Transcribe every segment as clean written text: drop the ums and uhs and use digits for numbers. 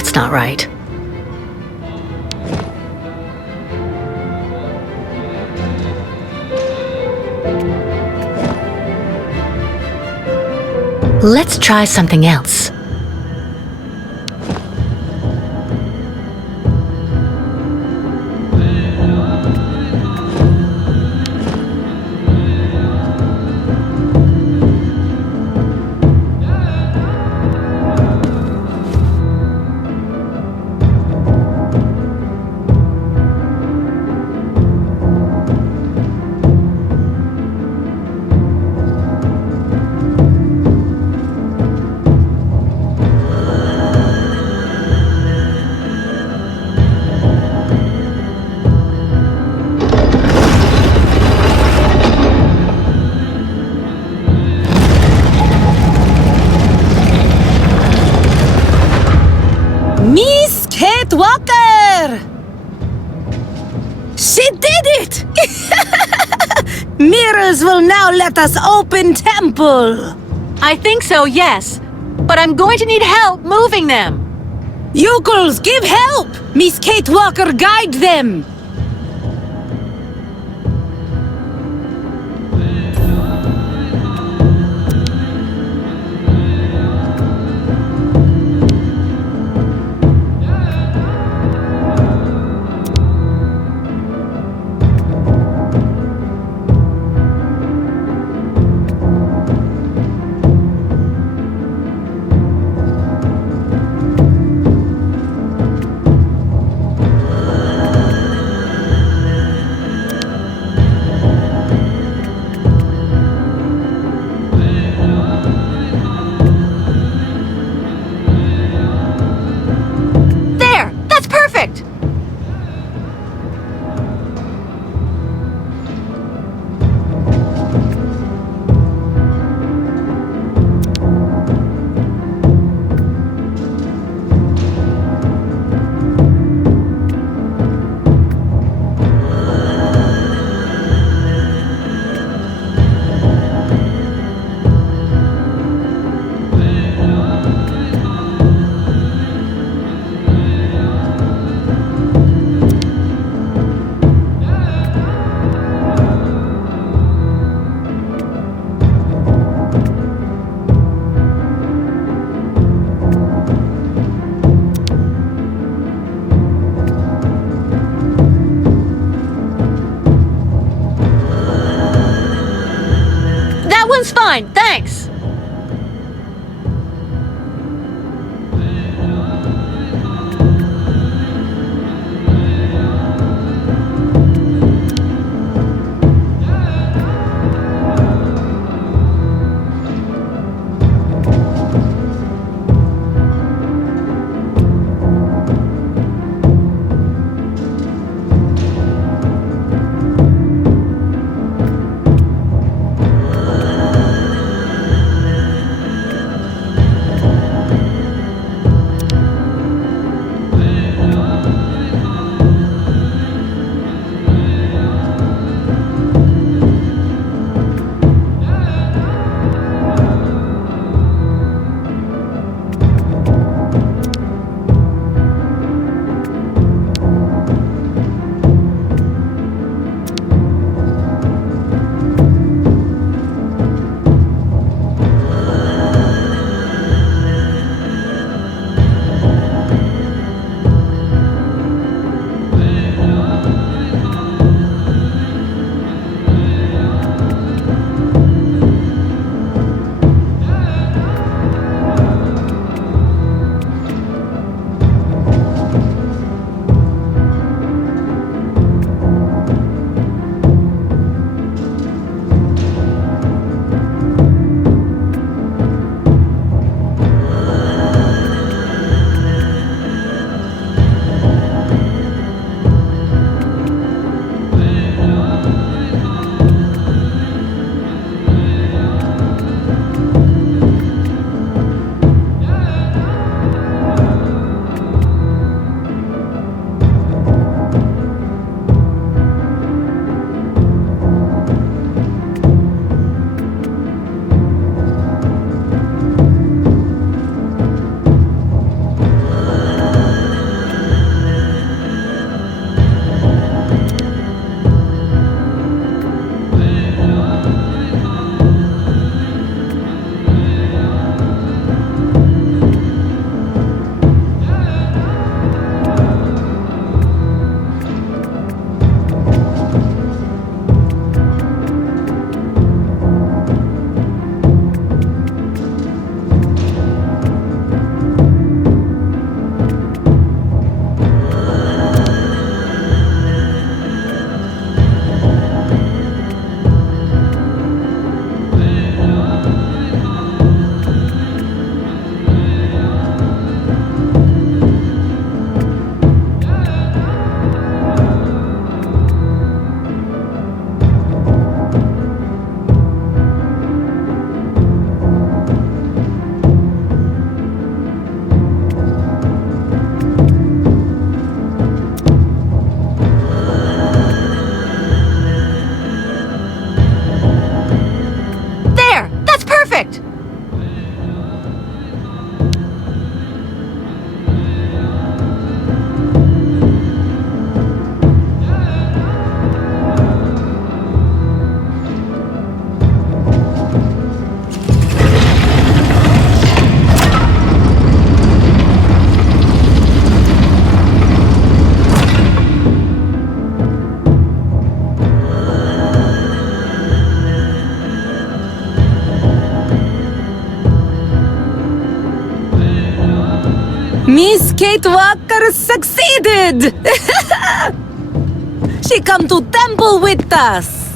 That's not right. Let's try something else. Miss Kate Walker! She did it! Mirrors will now let us open temple. I think so, yes. But I'm going to need help moving them. Yokels, give help! Miss Kate Walker, guide them! There! That's perfect! That one's fine, thanks! Miss Kate Walker succeeded! She come to temple with us!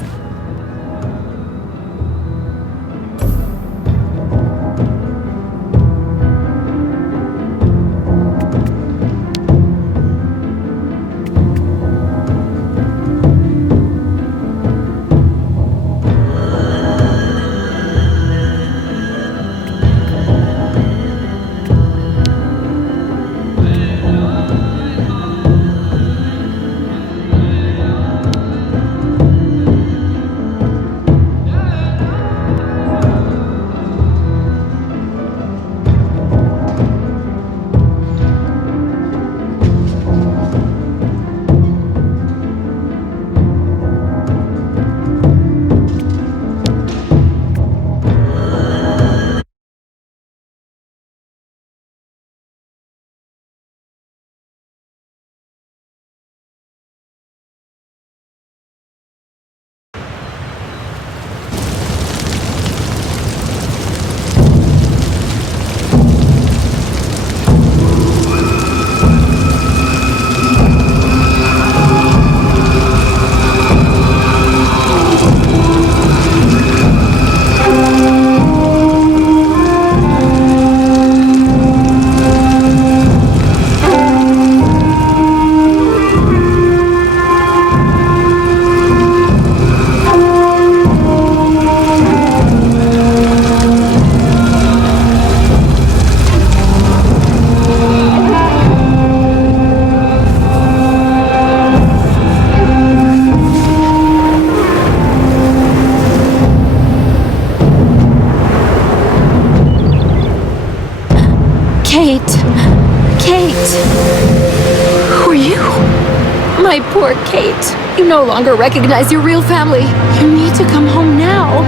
My poor Kate. You no longer recognize your real family. You need to come home now.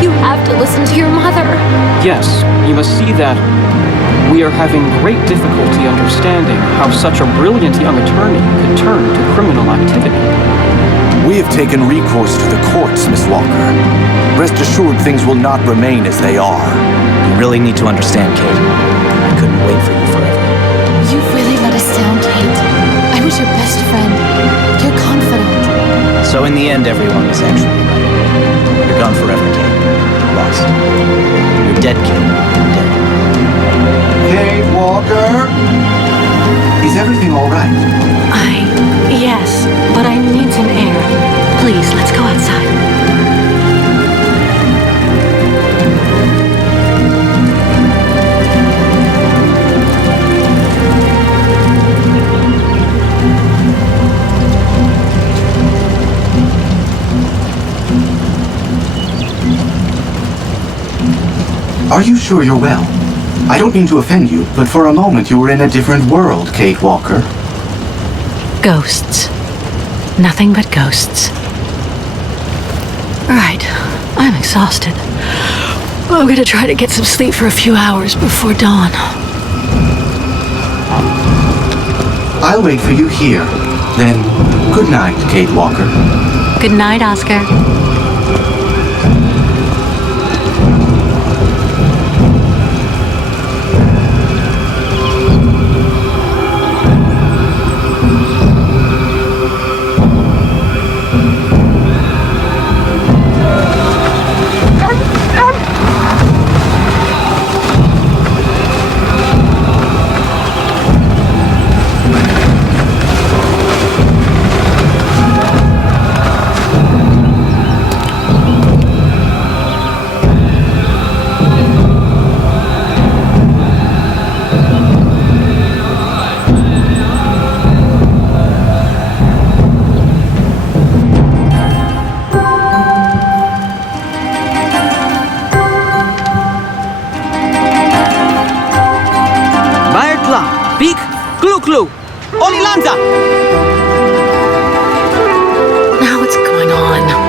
You have to listen to your mother. Yes, you must see that we are having great difficulty understanding how such a brilliant young attorney could turn to criminal activity. We have taken recourse to the courts, Miss Walker. Rest assured things will not remain as they are. You really need to understand, Kate. I couldn't wait for you forever. You've really let us down, Kate. I was your best friend. Your confidant. So in the end, everyone was actually right. You're gone forever, Kate. Lost. You're dead, Kate. Dead. Kate Walker? Is everything all right? Yes, but I need some air. Please, let's go outside. Are you sure you're well? I don't mean to offend you, but for a moment you were in a different world, Kate Walker. Ghosts. Nothing but ghosts. Right. I'm exhausted. I'm gonna try to get some sleep for a few hours before dawn. I'll wait for you here. Then, good night, Kate Walker. Good night, Oscar. Big, Klu, Olilanza! Now what's going on?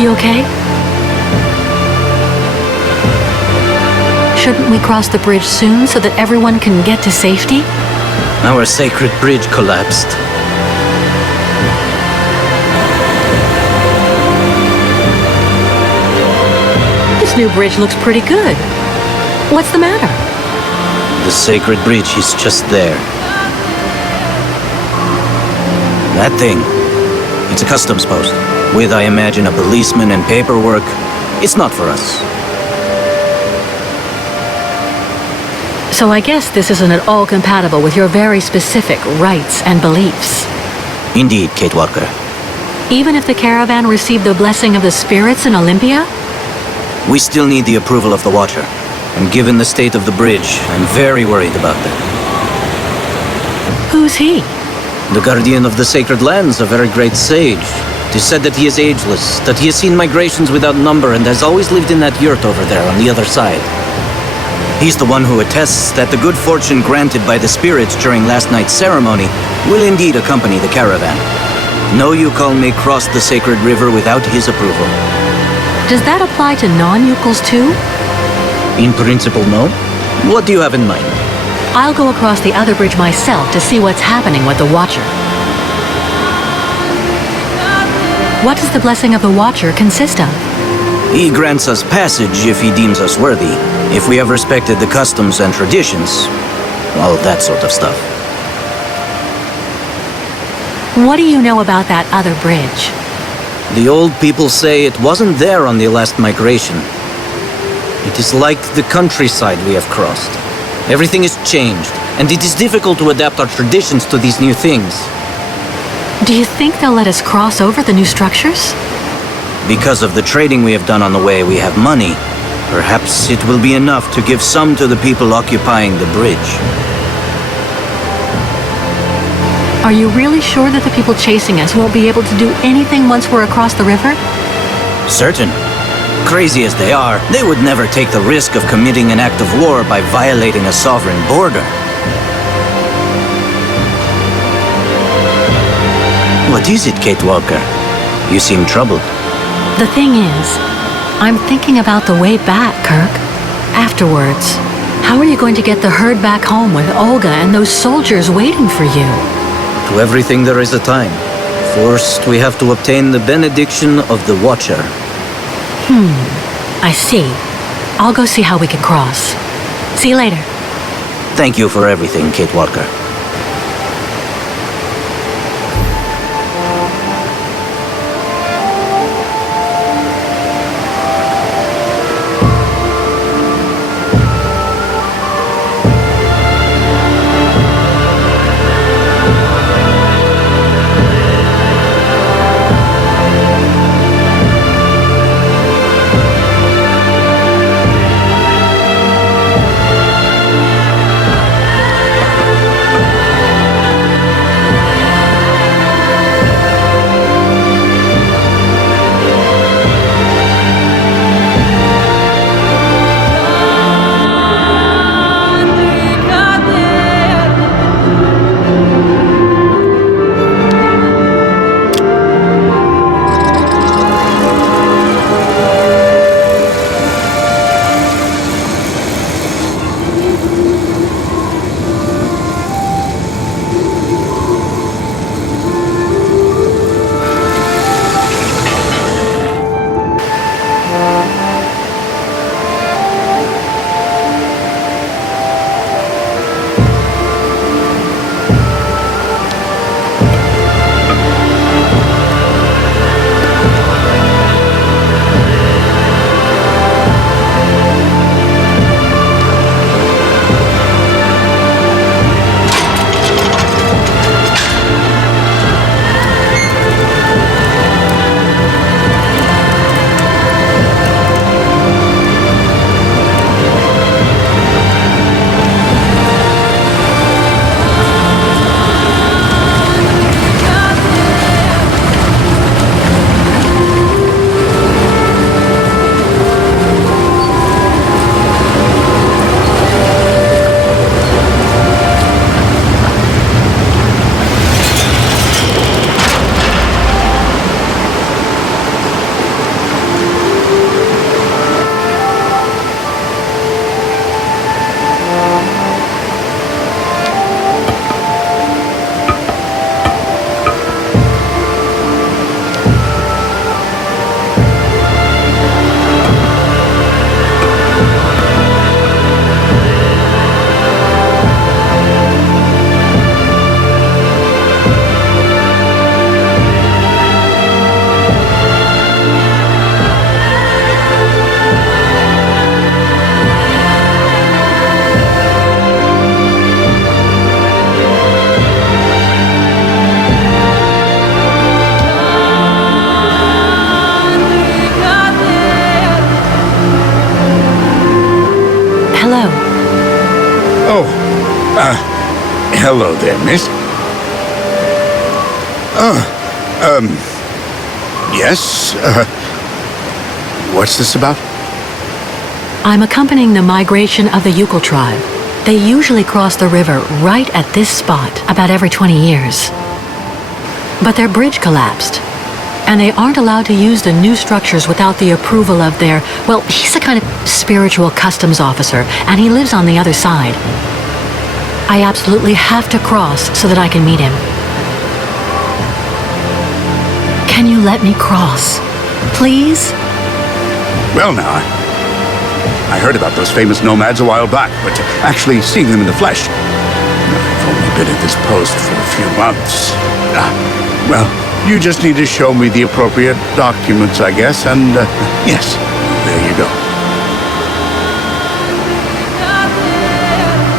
You okay? Shouldn't we cross the bridge soon so that everyone can get to safety? Our sacred bridge collapsed. This new bridge looks pretty good. What's the matter? The sacred bridge is just there. That thing. It's a customs post. With, I imagine, a policeman and paperwork. It's not for us. So I guess this isn't at all compatible with your very specific rights and beliefs. Indeed, Kate Walker. Even if the caravan received the blessing of the spirits in Olympia? We still need the approval of the Watcher. And given the state of the bridge, I'm very worried about that. Who's he? The guardian of the sacred lands, a very great sage. It is said that he is ageless, that he has seen migrations without number and has always lived in that yurt over there on the other side. He's the one who attests that the good fortune granted by the spirits during last night's ceremony will indeed accompany the caravan. No Yukon may cross the sacred river without his approval. Does that apply to non-Yukons too? In principle, no. What do you have in mind? I'll go across the other bridge myself to see what's happening with the Watcher. What does the blessing of the Watcher consist of? He grants us passage if he deems us worthy, if we have respected the customs and traditions, all that sort of stuff. What do you know about that other bridge? The old people say it wasn't there on the last migration. It is like the countryside we have crossed. Everything is changed, and it is difficult to adapt our traditions to these new things. Do you think they'll let us cross over the new structures? Because of the trading we have done on the way, we have money. Perhaps it will be enough to give some to the people occupying the bridge. Are you really sure that the people chasing us won't be able to do anything once we're across the river? Certain. Crazy as they are, they would never take the risk of committing an act of war by violating a sovereign border. What is it, Kate Walker? You seem troubled. The thing is, I'm thinking about the way back, Kirk. Afterwards, how are you going to get the herd back home with Olga and those soldiers waiting for you? To everything there is a time. First, we have to obtain the benediction of the Watcher. I see. I'll go see how we can cross. See you later. Thank you for everything, Kate Walker. Hello there, miss. Yes, what's this about? I'm accompanying the migration of the Yukon tribe. They usually cross the river right at this spot about every 20 years. But their bridge collapsed, and they aren't allowed to use the new structures without the approval of their, well, he's a kind of spiritual customs officer, and he lives on the other side. I absolutely have to cross so that I can meet him. Can you let me cross? Please? Well, now, I heard about those famous nomads a while back, but actually seeing them in the flesh, I've only been at this post for a few months. Well, you just need to show me the appropriate documents, I guess, and yes, there you go.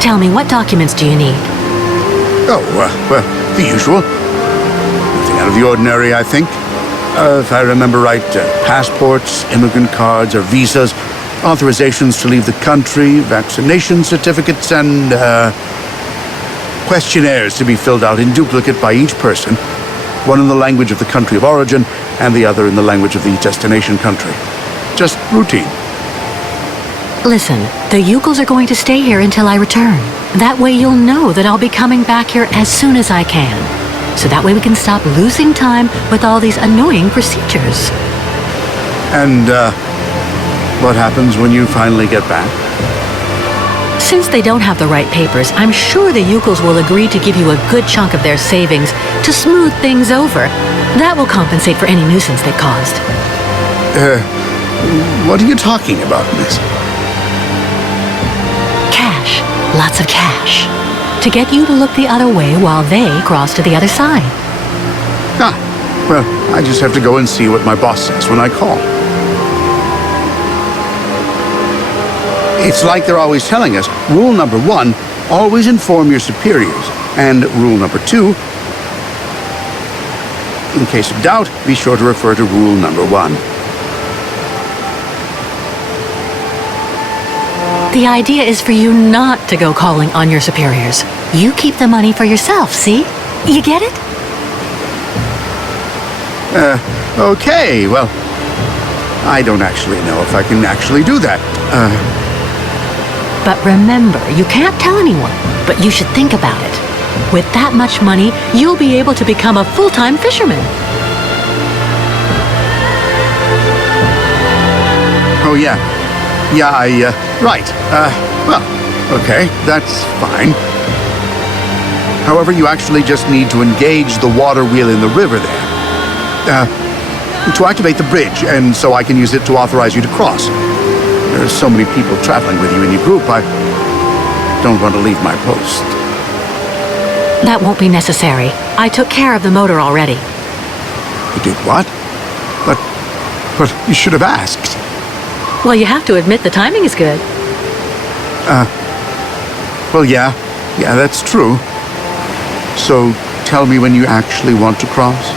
Tell me, what documents do you need? Oh, well, the usual. Nothing out of the ordinary, I think. If I remember right, passports, immigrant cards or visas, authorizations to leave the country, vaccination certificates, and questionnaires to be filled out in duplicate by each person, one in the language of the country of origin and the other in the language of the destination country. Just routine. Listen, the Yukons are going to stay here until I return. That way you'll know that I'll be coming back here as soon as I can. So that way we can stop losing time with all these annoying procedures. And, what happens when you finally get back? Since they don't have the right papers, I'm sure the Yukons will agree to give you a good chunk of their savings to smooth things over. That will compensate for any nuisance they've caused. What are you talking about, miss? Cash. Lots of cash. To get you to look the other way while they cross to the other side. Ah, well, I just have to go and see what my boss says when I call. It's like they're always telling us, rule number 1, always inform your superiors. And rule number 2, in case of doubt, be sure to refer to rule number 1. The idea is for you not to go calling on your superiors. You keep the money for yourself, see? You get it? Okay, well, I don't actually know if I can actually do that. But remember, you can't tell anyone, but you should think about it. With that much money, you'll be able to become a full-time fisherman. Oh, yeah. Yeah, right. Well, okay, that's fine. However, you actually just need to engage the water wheel in the river there. To activate the bridge, and so I can use it to authorize you to cross. There's so many people traveling with you in your group, I don't want to leave my post. That won't be necessary. I took care of the motor already. You did what? But you should have asked. Well, you have to admit the timing is good. Well, yeah, that's true. So, tell me when you actually want to cross.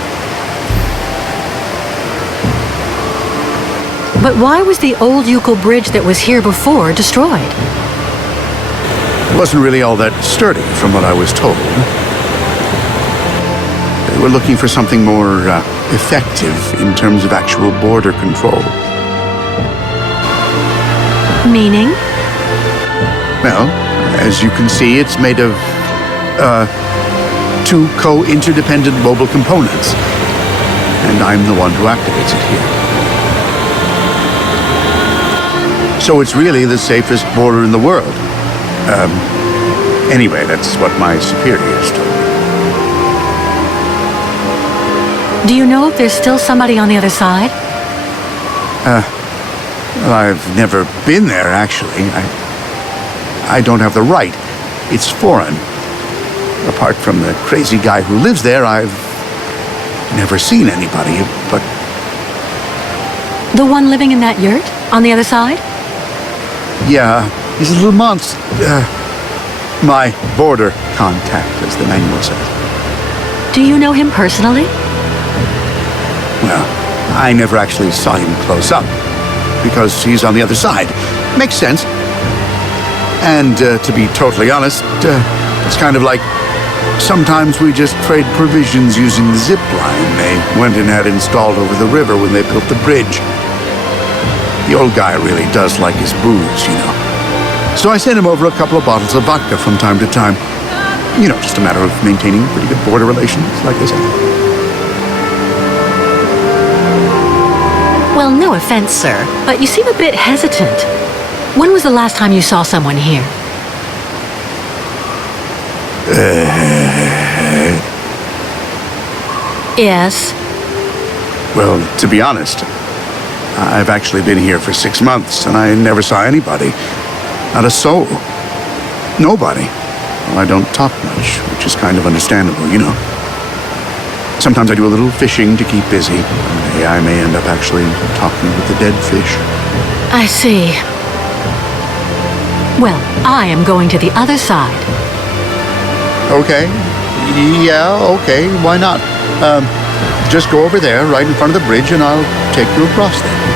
But why was the old Yukon bridge that was here before destroyed? It wasn't really all that sturdy, from what I was told. They were looking for something more effective in terms of actual border control. Meaning? Well, as you can see, it's made of 2 co-interdependent mobile components. And I'm the one who activates it here. So it's really the safest border in the world. Anyway, that's what my superiors told me. Do you know if there's still somebody on the other side? Well, I've never been there, actually. I don't have the right. It's foreign. Apart from the crazy guy who lives there, I've never seen anybody, but... The one living in that yurt? On the other side? Yeah, he's a little monster. My border contact, as the manual says. Do you know him personally? Well, I never actually saw him close up, because he's on the other side. Makes sense. And to be totally honest, it's kind of like Sometimes we just trade provisions using the zip line they went and had installed over the river when they built the bridge. The old guy really does like his booze, you know. So I send him over a couple of bottles of vodka from time to time. You know, just a matter of maintaining pretty good border relations, like I said. Well, no offense, sir, but you seem a bit hesitant. When was the last time you saw someone here? Yes. Well, to be honest, I've actually been here for 6 months, and I never saw anybody. Not a soul. Nobody. Well, I don't talk much, which is kind of understandable, you know. Sometimes I do a little fishing to keep busy. One day I may end up actually talking with the dead fish. I see. Well, I am going to the other side. Okay. Yeah, okay. Why not? Just go over there, right in front of the bridge, and I'll take you across there.